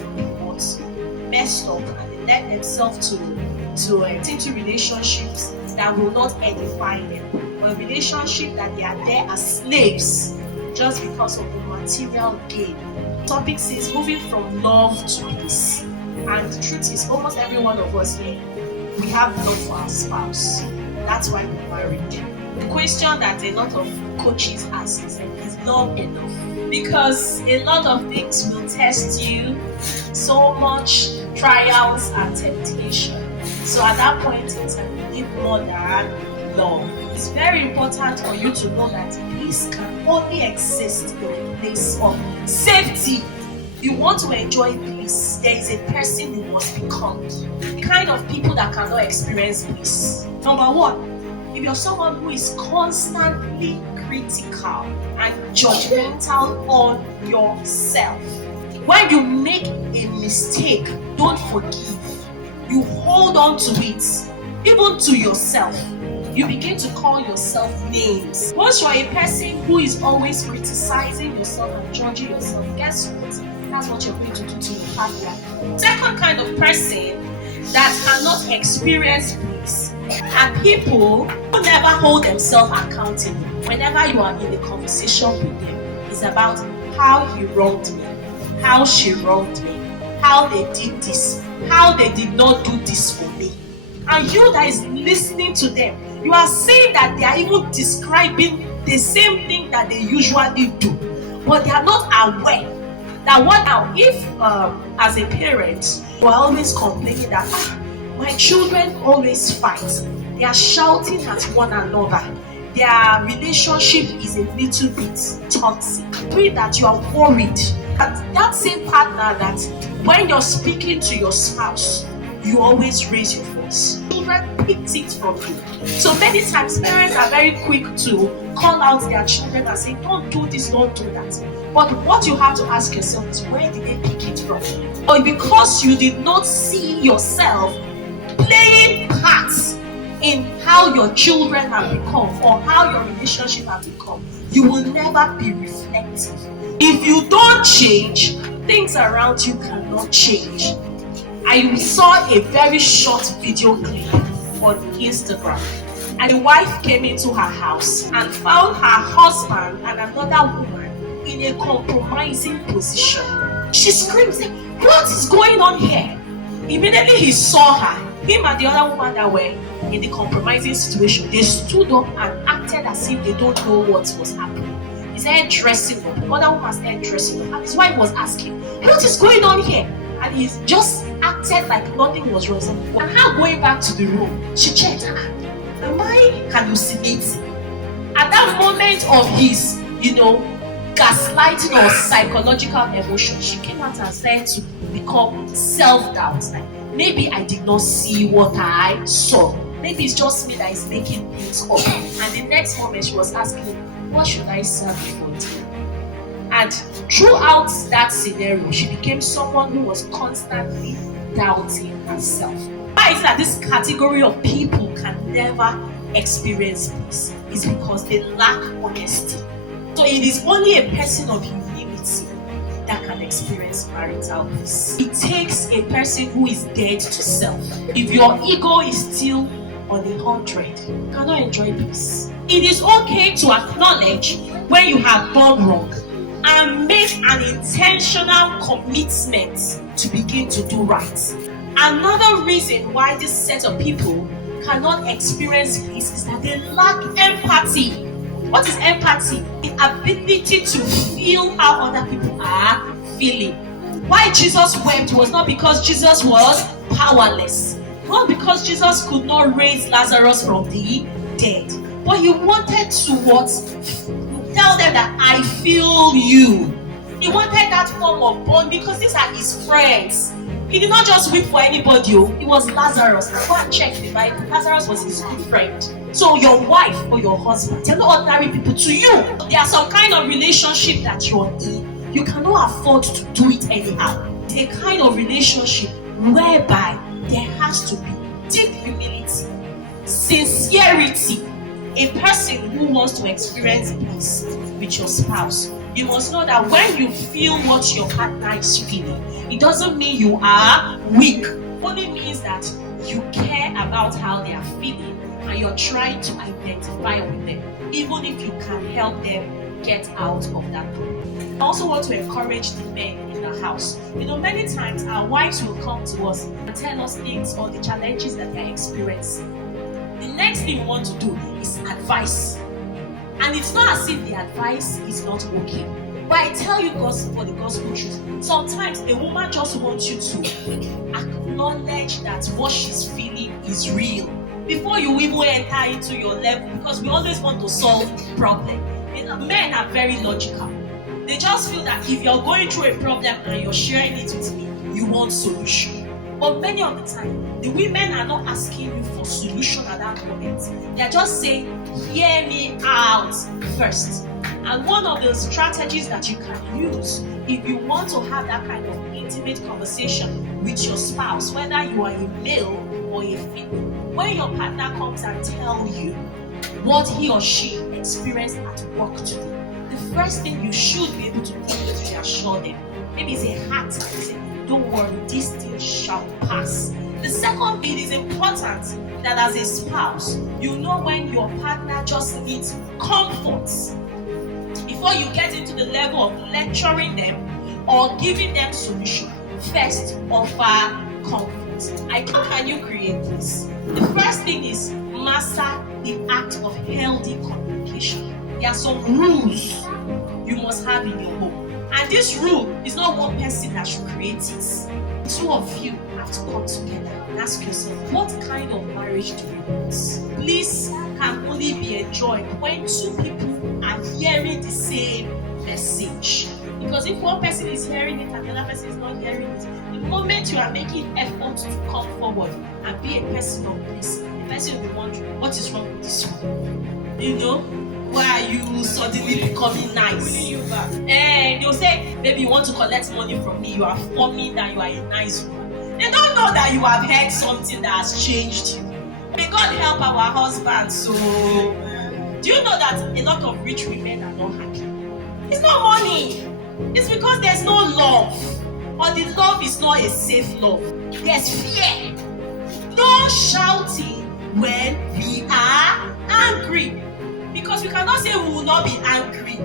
of what messed up, and they let themselves to into relationships that will not edify them, or a relationship that they are there as slaves just because of the material gain. The topic says moving from love to peace, and the truth is almost every one of us here, we have love for our spouse. That's why we're married. The question that a lot of coaches ask is love enough? Because a lot of things will test you, so much trials and temptation. So at that point in time, you need more than love. It's very important for you to know that peace can only exist in a place of safety. You want to enjoy peace, there is a person you must become. The kind of people that cannot experience peace. Number one, if you're someone who is constantly critical and judgmental on yourself, when you make a mistake, don't forgive. You hold on to it, even to yourself. You begin to call yourself names. Once you're a person who is always criticizing yourself and judging yourself, guess what? That's what you're going to do to your partner. Second kind of person that cannot experience peace are people who never hold themselves accountable. Whenever you are in a conversation with them, it's about how he wronged me, how she wronged me, how they did this, how they did not do this for me. And you that is listening to them, you are saying that they are even describing the same thing that they usually do, but they are not aware that what now if as a parent you are always complaining that my children always fight, they are shouting at one another, their relationship is a little bit toxic, mean that you are worried that same partner that when you're speaking to your spouse, you always raise your voice. Children picked it from you. So many times parents are very quick to call out their children and say, don't do this, don't do that. But what you have to ask yourself is, where did they pick it from? Or because you did not see yourself playing parts in how your children have become or how your relationship have become, you will never be reflective. If you don't change, things around you cannot change. I saw a very short video clip on Instagram, and the wife came into her house and found her husband and another woman in a compromising position. She screams, what is going on here? Immediately he saw her, him and the other woman that were in the compromising situation, they stood up and acted as if they don't know what was happening. His hair dressing up, the other woman's hair dressing up, and his wife was asking, what is going on here? And he just acted like nothing was wrong. And her going back to the room, she checked, am I hallucinating? At that moment of his, gaslighting or psychological emotion, she came out and started to become self-doubt. Like, maybe I did not see what I saw. Maybe it's just me that is making things up. And the next moment she was asking, what should I serve for dinner? And throughout that scenario, she became someone who was constantly doubting herself. Why is that this category of people can never experience peace? It's because they lack honesty. So it is only a person of humility that can experience marital peace. It takes a person who is dead to self. If your ego is still on 100, you cannot enjoy peace. It is okay to acknowledge when you have done wrong and make an intentional commitment to begin to do right. Another reason why this set of people cannot experience peace is that they lack empathy. What is empathy? The ability to feel how other people are feeling. Why Jesus wept was not because Jesus was powerless, not because Jesus could not raise Lazarus from the dead, but he wanted to tell them that I feel you. He wanted that form of bond because these are his friends. He did not just weep for anybody. It was Lazarus. Go and check the Bible. Lazarus was his good friend. So your wife or your husband, they're not ordinary people to you. There are some kind of relationship that you're in. You cannot afford to do it anyhow. It's a kind of relationship whereby there has to be deep humility, sincerity. A person who wants to experience peace with your spouse, You must know that when you feel what your partner is feeling, it doesn't mean you are weak. It only means that you care about how they are feeling and you're trying to identify with them, even if you can help them get out of that problem. I also want to encourage the men in the house. Many times our wives will come to us and tell us things or the challenges that they're experiencing. The next thing we want to do is advice. And it's not as if the advice is not okay. But I tell you for the gospel truth, sometimes a woman just wants you to acknowledge that what she's feeling is real before you even enter into your level, because we always want to solve problems. Men are very logical. They just feel that if you're going through a problem and you're sharing it with me, you want solution. But many of the time, the women are not asking you for solution at that moment. They're just saying, hear me out first. And one of the strategies that you can use if you want to have that kind of intimate conversation with your spouse, whether you are a male or a female, when your partner comes and tells you what he or she experienced at work today, the first thing you should be able to do is reassure them. Maybe it's a hard time. Say, don't worry, this thing shall pass. The second thing is important that as a spouse, you know when your partner just needs comfort. Before you get into the level of lecturing them or giving them solution, first offer comfort. How can you create this? The first thing is master the act of healthy communication. There are some rules you must have in your home. And this rule is not one person that should create it. Two of you have to come together and ask yourself, what kind of marriage do you want? Bliss can only be enjoyed when two people are hearing the same message. Because if one person is hearing it and the other person is not hearing it, the moment you are making effort to come forward and be a person of bliss, the person will be wondering, what is wrong with this one? Why are you suddenly becoming nice? And they'll say, maybe you want to collect money from me, you are forming that you are a nice woman. They don't know that you have heard something that has changed you. May God help our husbands. So, do you know that a lot of rich women are not happy? It's not money. It's because there's no love. Or the love is not a safe love. There's fear. No shouting when we are angry. Because we cannot say we will not be angry.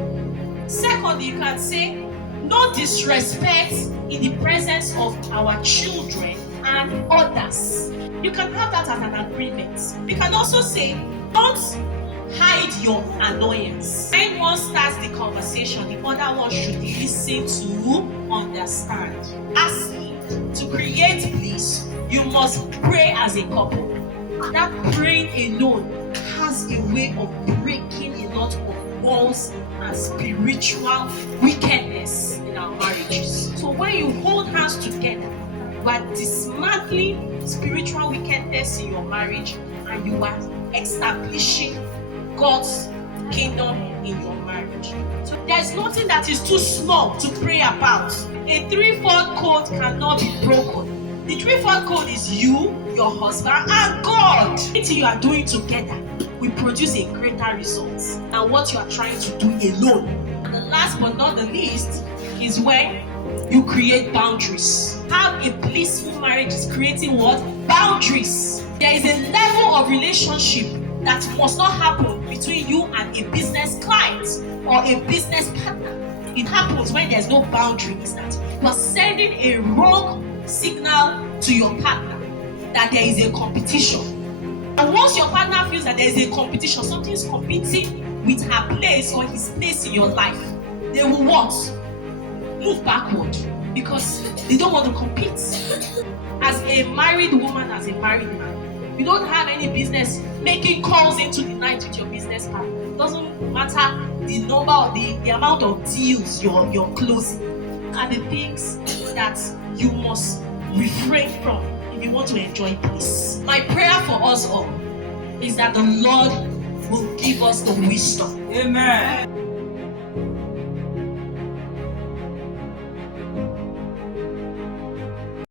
Secondly, you can say no disrespect in the presence of our children and others. You can have that as an agreement. You can also say don't hide your annoyance. When one starts the conversation, the other one should listen to understand. Lastly, to create bliss, you must pray as a couple. That praying alone has a way of breaking a lot of walls and spiritual wickedness in our marriages. So when you hold hands together, you are dismantling spiritual wickedness in your marriage and you are establishing God's kingdom in your marriage. So there's nothing that is too small to pray about. A threefold code cannot be broken. The threefold code is you, your husband, and God. Anything you are doing together will produce a greater result than what you are trying to do alone. And the last but not the least is when you create boundaries. Have a blissful marriage is creating what? Boundaries. There is a level of relationship that must not happen between you and a business client or a business partner. It happens when there's no boundary. Is that you are sending a wrong signal to your partner that there is a competition. And once your partner feels that there is a competition, something is competing with her place or his place in your life, they will what? Move backward because they don't want to compete. As a married woman, as a married man, you don't have any business making calls into the night with your business partner. It doesn't matter the number or the amount of deals you're closing. Are the things that you must refrain from if you want to enjoy peace. My prayer for us all is that the Lord will give us the wisdom. Amen.